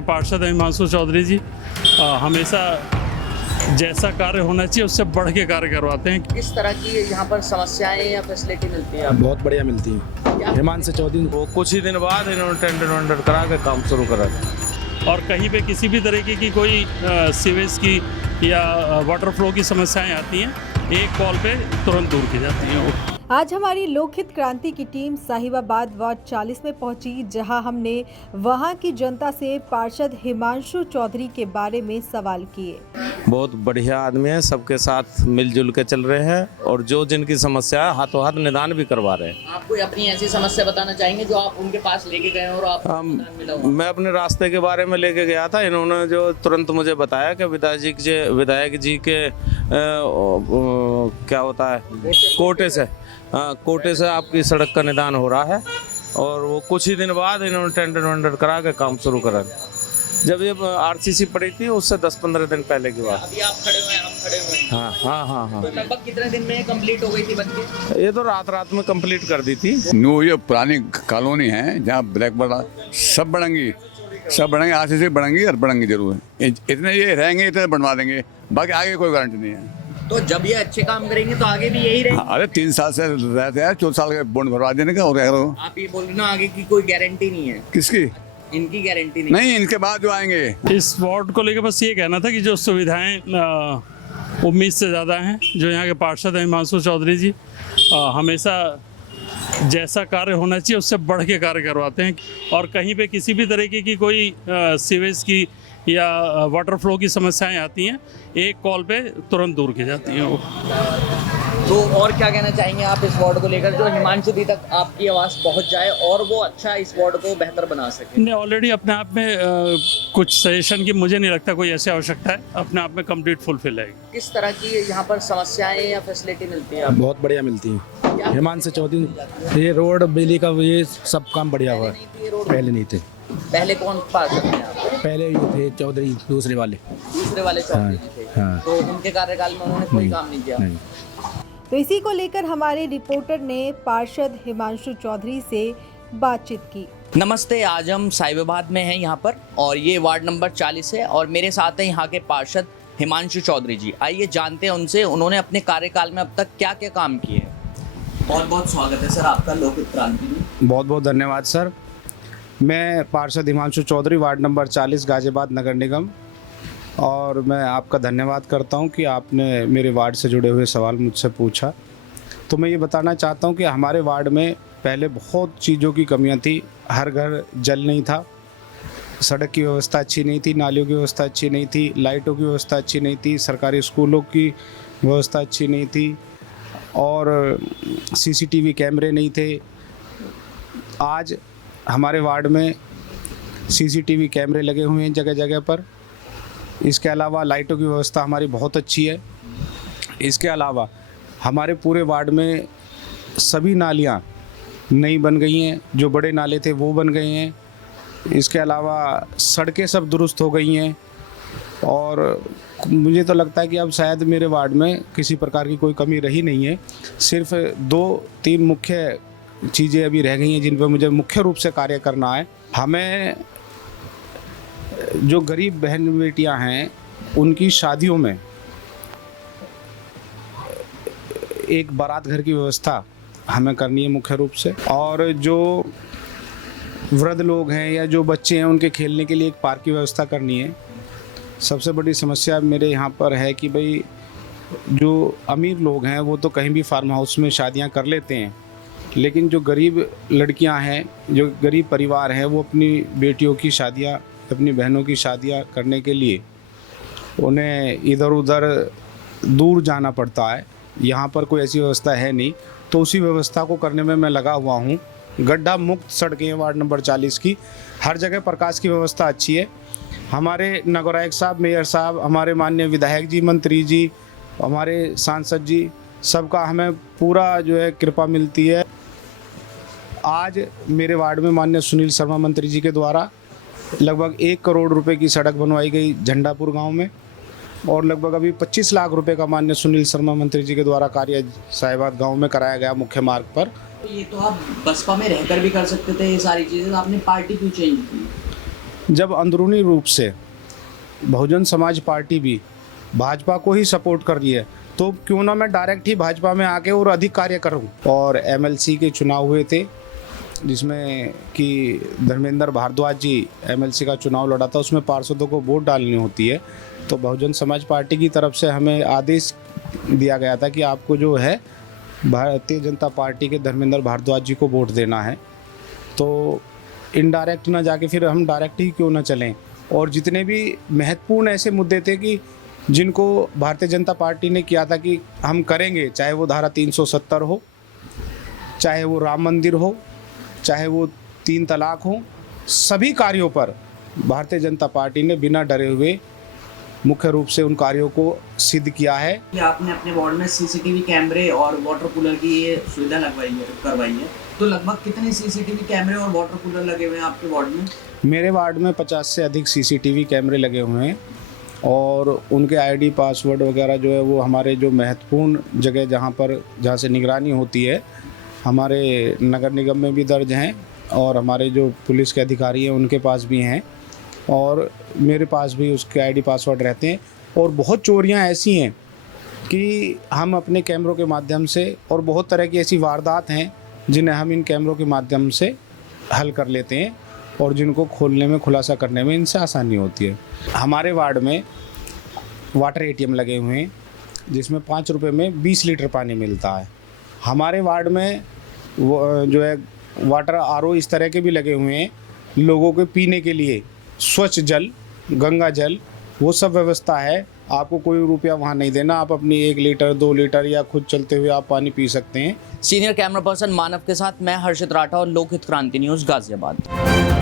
के पार्षद हैं हिमांशु चौधरी जी, हमेशा जैसा कार्य होना चाहिए उससे बढ़ के कार्य करवाते हैं। किस तरह की यहाँ पर समस्याएं या फैसिलिटी मिलती है आपको? बहुत बढ़िया मिलती है। हिमांशु चौधरी वो कुछ ही दिन बाद इन्होंने टेंडर करा के काम शुरू करा। और कहीं पे किसी भी तरीके की कोई सीवेज की या वाटर फ्लो की समस्याएं आती हैं, एक कॉल पे तुरंत दूर की जाती हैं वो। आज हमारी लोकहित क्रांति की टीम साहिबाबाद वार्ड 40 में पहुंची, जहां हमने वहां की जनता से पार्षद हिमांशु चौधरी के बारे में सवाल किए। बहुत बढ़िया आदमी है, सबके साथ मिलजुल के चल रहे हैं और जो जिनकी समस्या है हाथों हाथ निदान भी करवा रहे हैं। आप कोई अपनी ऐसी समस्या बताना चाहेंगे जो आप उनके पास लेके गए और आपको समाधान मिला हो? मैं अपने रास्ते के बारे में लेके गया था, इन्होंने जो तुरंत मुझे बताया कि विधायक जी के क्या होता है कोटे से आपकी सड़क का निदान हो रहा है और वो कुछ ही दिन बाद इन्होंने टेंडर करा के काम शुरू करा। जब ये आरसीसी पड़ी थी उससे 10-15 दिन पहले की बात। अभी आप खड़े हुए हैं, हम खड़े हुए हैं। हाँ। तो लगभग कितने दिन में कंप्लीट हो गई थी बनके? ये तो रात में कंप्लीट कर दी थी। न्यू ये पुरानी कॉलोनी है जहाँ ब्लैक बर्ड सब बढ़ेंगे आरसीसी बढ़ेंगी और बढ़ेंगी जरूर। इतने ये रहेंगे इतने बनवा देंगे, बाकी आगे कोई गारंटी नहीं है। तो जब ये अच्छे काम करेंगे तो आगे भी यही रहेगा? अरे 3 साल से रहते हैं, 4 साल के बॉन्ड भरवा देने का। और आप ये बोल रहे ना आगे की कोई गारंटी नहीं है? किसकी? इनकी गारंटी नहीं? नहीं, इनके बाद जो आएंगे। इस वार्ड को लेकर बस ये कहना था कि जो सुविधाएं उम्मीद से ज़्यादा हैं, जो यहाँ के पार्षद हैं हिमांशु चौधरी जी, हमेशा जैसा कार्य होना चाहिए उससे बढ़ के कार्य करवाते हैं। और कहीं पे किसी भी तरीके की कोई सीवेज की या वाटर फ्लो की समस्याएं आती हैं, एक कॉल पे तुरंत दूर की जाती हैं वो। तो और क्या कहना चाहेंगे आप इस वार्ड को लेकर, जो हिमांशु दी तक आपकी आवाज़ पहुंच जाए और वो अच्छा इस वार्ड को बेहतर बना सके? नहीं, ऑलरेडी अपने आप में कुछ सजेशन की मुझे नहीं लगता कोई ऐसी आवश्यकता है, अपने आप में कंप्लीट फुलफिल है। किस तरह की यहाँ पर समस्याएं या फैसिलिटी मिलती है आपको? बहुत बढ़िया मिलती है। हिमांशु चौधरी ये रोड बिजली का ये सब काम बढ़िया हुआ है। पहले नहीं थे। पहले कौन पार्षद थे आप? पहले ये थे चौधरी, दूसरे वाले चौधरी थे। हाँ। तो उनके कार्यकाल में उन्होंने कोई काम नहीं किया? नहीं। तो इसी को लेकर हमारे रिपोर्टर ने पार्षद हिमांशु चौधरी से बातचीत की। नमस्ते, आज हम साहिबाबाद में हैं यहाँ पर और ये वार्ड नंबर 40 है और मेरे साथ हैं यहाँ के पार्षद हिमांशु चौधरी जी। आइए जानते हैं उनसे उन्होंने अपने कार्यकाल में अब तक क्या क्या काम किए हैं। बहुत बहुत स्वागत है सर आपका लोकहित क्रांति में। बहुत बहुत धन्यवाद सर। मैं पार्षद हिमांशु चौधरी, वार्ड नंबर 40, गाजियाबाद नगर निगम, और मैं आपका धन्यवाद करता हूं कि आपने मेरे वार्ड से जुड़े हुए सवाल मुझसे पूछा। तो मैं ये बताना चाहता हूं कि हमारे वार्ड में पहले बहुत चीज़ों की कमियां थी। हर घर जल नहीं था, सड़क की व्यवस्था अच्छी नहीं थी, नालियों की व्यवस्था अच्छी नहीं थी, लाइटों की व्यवस्था अच्छी नहीं थी, सरकारी स्कूलों की व्यवस्था अच्छी नहीं थी और सीसीटीवी कैमरे नहीं थे। आज हमारे वार्ड में सीसीटीवी कैमरे लगे हुए हैं जगह जगह पर। इसके अलावा लाइटों की व्यवस्था हमारी बहुत अच्छी है। इसके अलावा हमारे पूरे वार्ड में सभी नालियाँ नई बन गई हैं, जो बड़े नाले थे वो बन गए हैं। इसके अलावा सड़कें सब दुरुस्त हो गई हैं और मुझे तो लगता है कि अब शायद मेरे वार्ड में किसी प्रकार की कोई कमी रही नहीं है। सिर्फ 2-3 मुख्य चीज़ें अभी रह गई हैं जिन पर मुझे मुख्य रूप से कार्य करना है। हमें जो गरीब बहन बेटियां हैं उनकी शादियों में एक बारात घर की व्यवस्था हमें करनी है मुख्य रूप से, और जो वृद्ध लोग हैं या जो बच्चे हैं उनके खेलने के लिए एक पार्क की व्यवस्था करनी है। सबसे बड़ी समस्या मेरे यहाँ पर है कि भाई जो अमीर लोग हैं वो तो कहीं भी फार्म हाउस में शादियाँ कर लेते हैं, लेकिन जो गरीब लड़कियां हैं, जो गरीब परिवार हैं, वो अपनी बेटियों की शादियां, अपनी बहनों की शादियां करने के लिए उन्हें इधर उधर दूर जाना पड़ता है। यहाँ पर कोई ऐसी व्यवस्था है नहीं, तो उसी व्यवस्था को करने में मैं लगा हुआ हूँ। गड्ढा मुक्त सड़कें हैं वार्ड नंबर 40 की, हर जगह प्रकाश की व्यवस्था अच्छी है। हमारे नगरायक साहब, मेयर साहब, हमारे माननीय विधायक जी, मंत्री जी, हमारे सांसद जी, सबका हमें पूरा जो है कृपा मिलती है। आज मेरे वार्ड में माननीय सुनील शर्मा मंत्री जी के द्वारा लगभग 1 करोड़ रुपए की सड़क बनवाई गई झंडापुर गांव में, और लगभग अभी 25 लाख रुपए का माननीय सुनील शर्मा मंत्री जी के द्वारा कार्य साहिबाबाद गांव में कराया गया मुख्य मार्ग पर। ये तो आप बसपा में रहकर भी कर सकते थे ये सारी चीज़ें, आपने पार्टी क्यों चेंज की? जब अंदरूनी रूप से बहुजन समाज पार्टी भी भाजपा को ही सपोर्ट कर रही है, तो क्यों ना मैं डायरेक्ट ही भाजपा में आके और अधिक कार्य करूं। और एमएलसी के चुनाव हुए थे जिसमें कि धर्मेंद्र भारद्वाज जी एमएलसी का चुनाव लड़ा था, उसमें पार्षदों को वोट डालनी होती है। तो बहुजन समाज पार्टी की तरफ से हमें आदेश दिया गया था कि आपको जो है भारतीय जनता पार्टी के धर्मेंद्र भारद्वाज जी को वोट देना है। तो इनडायरेक्ट ना जाके फिर हम डायरेक्ट ही क्यों ना चलें। और जितने भी महत्वपूर्ण ऐसे मुद्दे थे कि जिनको भारतीय जनता पार्टी ने किया था कि हम करेंगे, चाहे वो धारा 370 हो, चाहे वो राम मंदिर हो, चाहे वो 3 तलाक हो, सभी कार्यों पर भारतीय जनता पार्टी ने बिना डरे हुए मुख्य रूप से उन कार्यों को सिद्ध किया है। कि आपने अपने वार्ड में सीसीटीवी कैमरे और वाटर कूलर की ये सुविधा करवाई है, तो लगभग कितने सीसीटीवी कैमरे और वाटर कूलर लगे हुए हैं आपके वार्ड में? मेरे वार्ड में 50 से अधिक सीसीटीवी कैमरे लगे हुए हैं और उनके आईडी पासवर्ड वगैरह जो है वो हमारे जो महत्वपूर्ण जगह जहाँ से निगरानी होती है हमारे नगर निगम में भी दर्ज हैं और हमारे जो पुलिस के अधिकारी हैं उनके पास भी हैं और मेरे पास भी उसके आईडी पासवर्ड रहते हैं। और बहुत चोरियां ऐसी हैं कि हम अपने कैमरों के माध्यम से, और बहुत तरह की ऐसी वारदात हैं जिन्हें हम इन कैमरों के माध्यम से हल कर लेते हैं और जिनको खोलने में, खुलासा करने में इनसे आसानी होती है। हमारे वार्ड में वाटर एटीएम लगे हुए हैं जिसमें 5 रुपये में 20 लीटर पानी मिलता है। हमारे वार्ड में जो है वाटर आरओ इस तरह के भी लगे हुए हैं लोगों के पीने के लिए, स्वच्छ जल, गंगा जल, वो सब व्यवस्था है। आपको कोई रुपया वहाँ नहीं देना, आप अपनी 1 लीटर 2 लीटर या खुद चलते हुए आप पानी पी सकते हैं। सीनियर कैमरा पर्सन मानव के साथ मैं हर्षित राठौर, लोकहित क्रांति न्यूज़, गाजियाबाद।